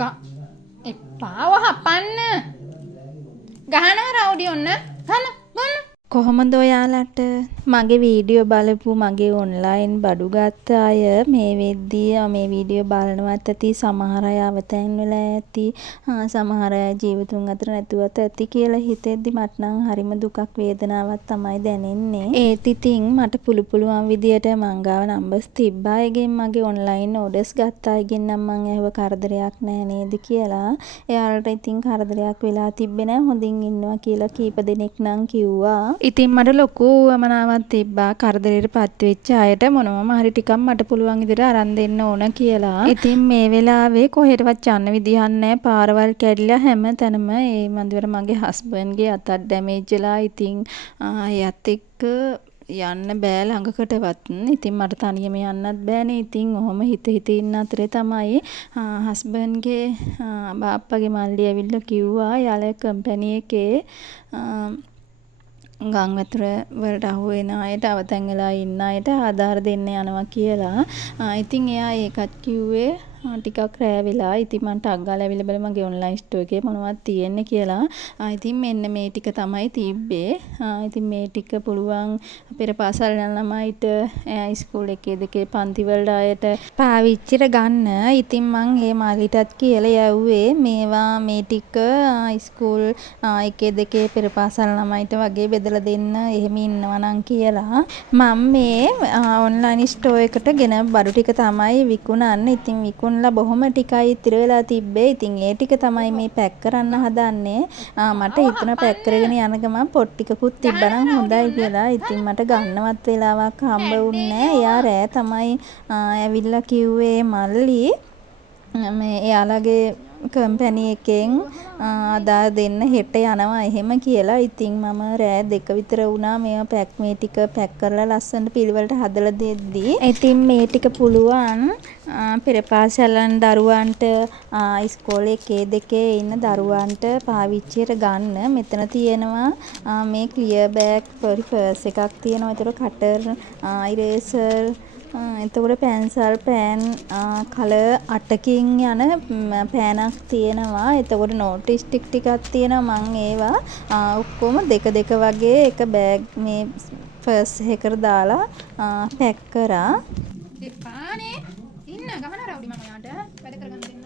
ගා එපාව හපන්න ගහනවා රවුඩි ඔන්න ගන්න ගන්න. කොහොමද ඔයාලට මගේ වීඩියෝ බලපු මගේ ඔන්ලයින් බඩු ගත්ත අය මේ වෙද්දී මේ වීඩියෝ බලනවත් ඇති, සමහර අය අවතැන් වෙලා ඇති, සමහර අය ජීවිතුන් අතර නැතුවත් ඇති කියලා හිතෙද්දි මට නම් හරිම දුකක් වේදනාවක් තමයි දැනෙන්නේ. ඒත් ඉතින් මට පුළුවන් විදියට මං ගාව නම්බර්ස් තිබ්බා අයගෙන් මගේ ඔන්ලයින් ඕඩර්ස් ගත්ත අයගෙන් නම් මං ඇහුව කරදරයක් නැහැ නේද කියලා. එයාලට ඉතින් කරදරයක් වෙලා තිබ්බේ නැහැ, හොඳින් ඉන්නවා කියලා කීප දෙනෙක් නම් කිව්වා. ඉතින් මට ලොකු උවමනාවක් තිබ්බා කරදරයට පත් වෙච්ච අයට මොනවම හරි ටිකක් මට පුළුවන් විදිහට අරන් දෙන්න ඕන කියලා. ඉතින් මේ වෙලාවේ කොහෙටවත් යන්න විදිහක් නැහැ. පාරවල් කැඩිලා හැම තැනම ඒ මන්දිවර මගේ හස්බන්ඩ්ගේ අතක් ඩැමේජ් වෙලා ඉතින් එයත් එක්ක යන්න බෑ ළඟකටවත්. ඉතින් මට තනියම යන්නත් බෑනේ. ඉතින් ඔහොම හිත ඉන්න අතරේ තමයි හස්බන්ඩ්ගේ බාප්පගේ මල්ලි ඇවිල්ලා කිව්වා යාළුවා කම්පැනි එකේ ගම් වතුර වලට අහු වෙන අයට, අවතැන් වෙලා ඉන්න අයට ආධාර දෙන්න යනවා කියලා. ඉතින් එයා ඒකත් කිව්වේ ටිකක් රෑ වෙලා. ඉතින් මම ටක් ගාලා ඇවිල්ලා බලමු මගේ ඔන්ලයින් ස්ටෝර් එකේ මොනවද තියෙන්නේ කියලා. ඉතින් මෙන්න මේ ටික තමයි තිබ්බේ. ඉතින් මේ ටික පුළුවන් පෙර පාසල් යන ළමයිට, ඉස්කෝල එකේ දෙකේ පන්ති වල අයට පාවිච්චිට ගන්න. ඉතින් මං මේ මාළිටත් කියලා යව්වේ මේවා මේ ටික ඉස්කෝල් එකේ දෙකේ පෙර පාසල් ළමයිට වගේ බෙදලා දෙන්න එහෙම ඉන්නවා නම් කියලා. මම මේ ඔන්ලයින් ස්ටෝර් එකට ගෙන බඩු ටික තමයි විකුණන්නේ. ඉතින් විකුණලා බොහොම ටිකයි ඉතිරි වෙලා තිබ්බේ. ඉතින් ඒ ටික තමයි මේ පැක් කරන්න හදන්නේ. මට හිතුණා පැක් කරගෙන යන ගමන් පොත් ටිකකුත් තිබ්බනම් හොඳයි කියලා. ඉතින් මට ගන්නවත් වෙලාවක් හම්බ වුණේ නැහැ. එයා රෑ තමයි ඇවිල්ලා කිව්වේ මල්ලි මේ එයාලගේ කම්පැනි එකෙන් ආධාර දෙන්න හෙට යනවා එහෙම කියලා. ඉතින් මම රෑ 2 විතර වුණා මේවා මේ ටික පැක් කරලා ලස්සනට පිළිවෙලට හදලා දෙද්දී. ඉතින් මේ ටික පුළුවන් පෙර පාසල් යන දරුවන්ට, ඉස්කෝලේ එකේ දෙකේ ඉන්න දරුවන්ට පාවිච්චියට ගන්න. මෙතන තියෙනවා මේ ක්ලියර් බෑග් පර්ස් එකක් තියෙනවා. ඒතර කටර්, ඉරේසර්, එතකොට පැන්සල් පෑන් කලර් 8කින් යන පෑනක් තියෙනවා. එතකොට නෝටිස් ටිකක් තියෙනවා. මම ඒවා ඔක්කොම දෙක වගේ එක බෑග් මේ පර්ස් එකකට දාලා පැක් කරා. එපානේ ඉන්න ගමන රවුඩි මම යාට වැඩ කරගන්න දෙන්න.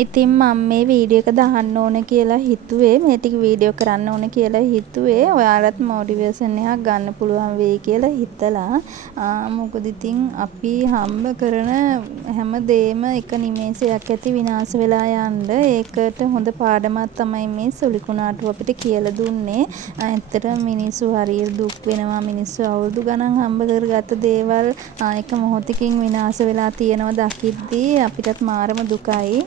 ඉතින් මම මේ වීඩියෝ එක දාන්න ඕන කියලා හිතුවේ, මේ ටික වීඩියෝ කරන්න ඕන කියලා හිතුවේ ඔයාලත් මොටිවේෂන් එකක් ගන්න පුළුවන් වෙයි කියලා හිතලා. මොකද ඉතින් අපි හම්බ කරන හැම දෙයක්ම එක නිමේෂයක් ඇති විනාශ වෙලා යන්න. ඒකට හොඳ පාඩමක් තමයි මේ සුලිකුණාටු අපිට කියලා දුන්නේ. ඇත්තට මිනිස්සු හරියට දුක් වෙනවා. මිනිස්සු අවුරුදු ගණන් හම්බ කරගත්ත දේවල් එක මොහොතකින් විනාශ වෙලා තියෙනවා දකිද්දී අපිටත් මාරම දුකයි.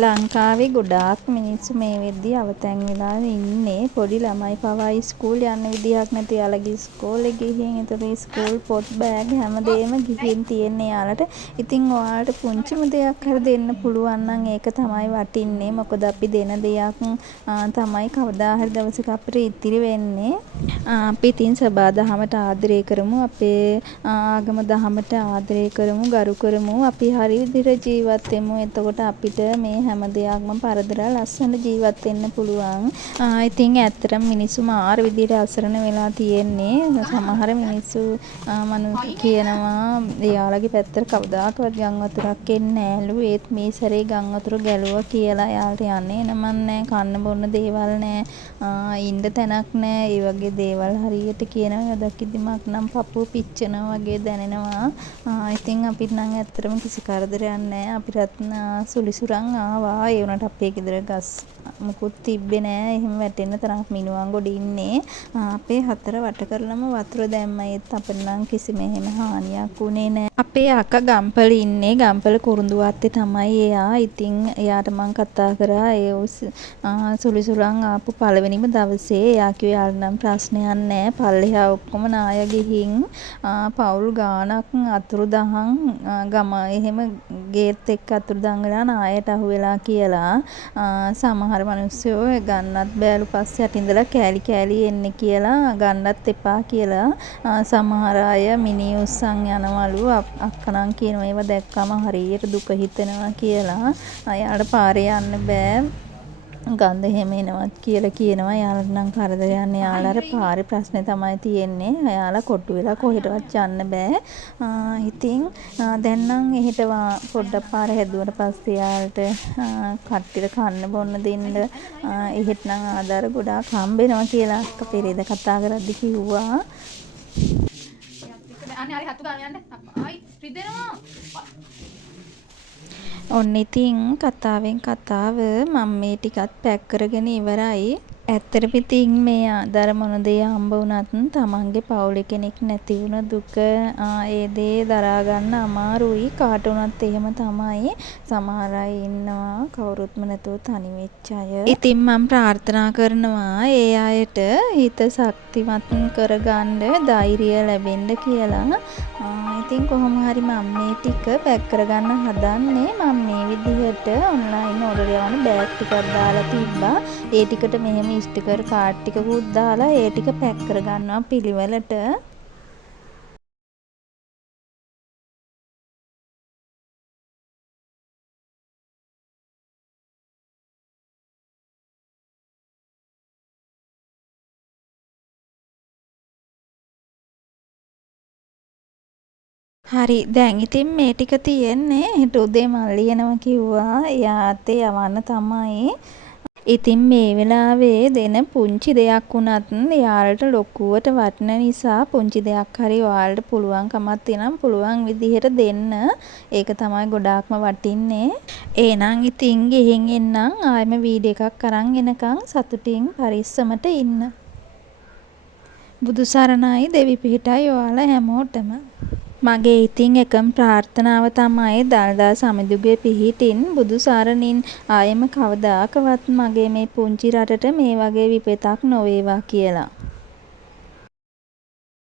ලංකාවේ ගොඩාක් මිනිස්සු මේ වෙද්දී අවතැන් වෙලා ඉන්නේ. පොඩි ළමයි පවා ඉස්කෝල් යන්න විදිහක් නැති. යාළගේ ඉස්කෝලේ ගිහින් ඒතර ඉස්කෝල් පොත් බෑග් හැමදේම ගිහින් තියෙන්නේ යාළට. ඉතින් ඔයාලට පුංචිම දෙයක් හරි දෙන්න පුළුවන් නම් ඒක තමයි වටින්නේ. මොකද අපි දෙන දෙයක් තමයි කවදා හරි දවසක අපිට ඉතිරි වෙන්නේ. අපි ඉතින් සබා දහමට ආදරය කරමු. අපේ ආගම දහමට ආදරය කරමු, ගරු කරමු. අපි හරි විදිහට ජීවත් වෙමු. එතකොට අපිට මේ හැම දෙයක්ම පරදර ලස්සන ජීවත් වෙන්න පුළුවන්. ඉතින් ඇත්තටම මිනිස්සු මාර විදිහට අසරණ වෙලා තියෙන්නේ. සමහර මිනිස්සු කියනවා එයාලගේ පැත්තට කවදාකවත් ගම් වතුරක් එන්නේ නැහැලු. ඒත් මේ සැරේ ගම් වතුර ගැලුවා කියලා එයාලට යන්නේ නමන් නැහැ. කන්න බොන්න දේවල් නැහැ. ඉන්න තැනක් නැහැ. ඒ වගේ දේවල් හරියට කියනවා දකිද්දිමක් නම් පපුව පිච්චෙනවා වගේ දැනෙනවා. ඉතින් අපිට නම් ඇත්තටම කිසි කරදරයක් නැහැ. අපිටත් සුලිසුරන් ආවා. ඒ වුණාට අපේ ගෙදර ගස් මුකුත් තිබ්බේ නෑ. එහෙම වැටෙන්න තරම් මිනුවන් ගොඩ ඉන්නේ. අපේ හතර වට කරලම වතුර දැම්මා. ඒත් අපිට නම් කිසිම එහෙම හානියක් උනේ නෑ. අපේ අක්කා ගම්පල ඉන්නේ. ගම්පල කුරුඳුවත්තේ තමයි එයා. ඉතින් එයාට මං කතා කරා ඒ සුලිසුරන් ආපු පළවෙනිම දවසේ. එයා කිව්වේ යාළුවා නම් ප්‍රශ්නයක් නෑ. පල්ලෙහා ඔක්කොම නාය ගිහින් පවුල් ගාණක් අතුරුදහන් ගම එහෙම ගේත් එක්ක අතුරුදහන් වෙලා නායට අහුවෙලා කියලා සමහර මිනිස්සු ගන්නත් බෑලු පස්සේ යටින්දලා කෑලි කෑලි එන්නේ කියලා ගන්නත් එපා කියලා සමහර අය මිනි උස්සන් යනවලු. අක්කනම් කියනවා ඒවා දැක්කම හරියට දුක හිතෙනවා කියලා. එයාට පාරේ යන්න බෑ. ගඳ එහෙම එනවත් කියලා කියනවා. එයාලට නම් කරදරයක් නෑ. එයාලා අර පාරේ ප්‍රශ්නේ තමයි තියෙන්නේ. එයාලා කොට්ටු වෙලා කොහෙටවත් යන්න බෑ. ඉතින් දැන් නම් එහෙට පොඩ්ඩක් පාර හැදුවට පස්සේ එයාලට කට්ටියට කන්න බොන්න දෙන්න එහෙට නම් ආධාර ගොඩාක් හම්බෙනවා කියලා අක්කා පෙරේද කතා කරද්දි කිව්වා. ඔන්න ඉතින් කතාවෙන් කතාව මම මේ ටිකත් පැක් කරගෙන ඉවරයි. ඇත්තටම ඉතින් මේ ආදාර මොන දේ හම්බ වුණත් තමන්ගේ පවුලේ කෙනෙක් නැති වුණ දුක ඒ දේ දරා ගන්න අමාරුයි. කාට වුණත් එහෙම තමයි. සමහර අය ඉන්නවා කවුරුත්ම නැතුව තනි වෙච්ච අය. ඉතින් මම ප්‍රාර්ථනා කරනවා ඒ අයට හිත ශක්තිමත් කරගන්න ධෛර්යය ලැබෙන්න කියලා. ඉතින් කොහොම හරි මම මේ ටික පැක් කරගන්න හදන්නේ. මම මේ විදිහට ඔන්ලයින් ඕඩර් යවන බෑග් ටිකක් දාලා තිබ්බා. ඒ ටිකට මෙහෙම ස්ටිකර් කාඩ් ටිකකුත් දාලා ඒ ටික පැක් කරගන්නවා පිළිවෙලට. හරි දැන් ඉතින් මේ ටික තියෙන්නේ. හෙට උදේ මල්ලි එනවා කිව්වා. එයාත් යවන්න තමයි. ඉතින් මේ වෙලාවේ දෙන පුංචි දෙයක් වුණත් එයාලට ලොකුවට වටින නිසා පුංචි දෙයක් හරි ඔයාලට පුළුවන්කමක් තියෙනම් පුළුවන් විදිහට දෙන්න. ඒක තමයි ගොඩාක්ම වටින්නේ. එහෙනම් ඉතින් ගෙහින් එන්නම් ආයෙම වීඩියෝ එකක් අරන් එනකන් සතුටින් පරිස්සමට ඉන්න. බුදු සරණයි දෙවි පිහිටයි ඔයාලා හැමෝටම. මගේ ඉතින් එකම ප්‍රාර්ථනාව තමයි දළදා සමිඳුගේ පිහිටින් බුදු සරණින් ආයෙම කවදාකවත් මගේ මේ පුංචි රටට මේ වගේ විපතක් නොවේවා කියලා.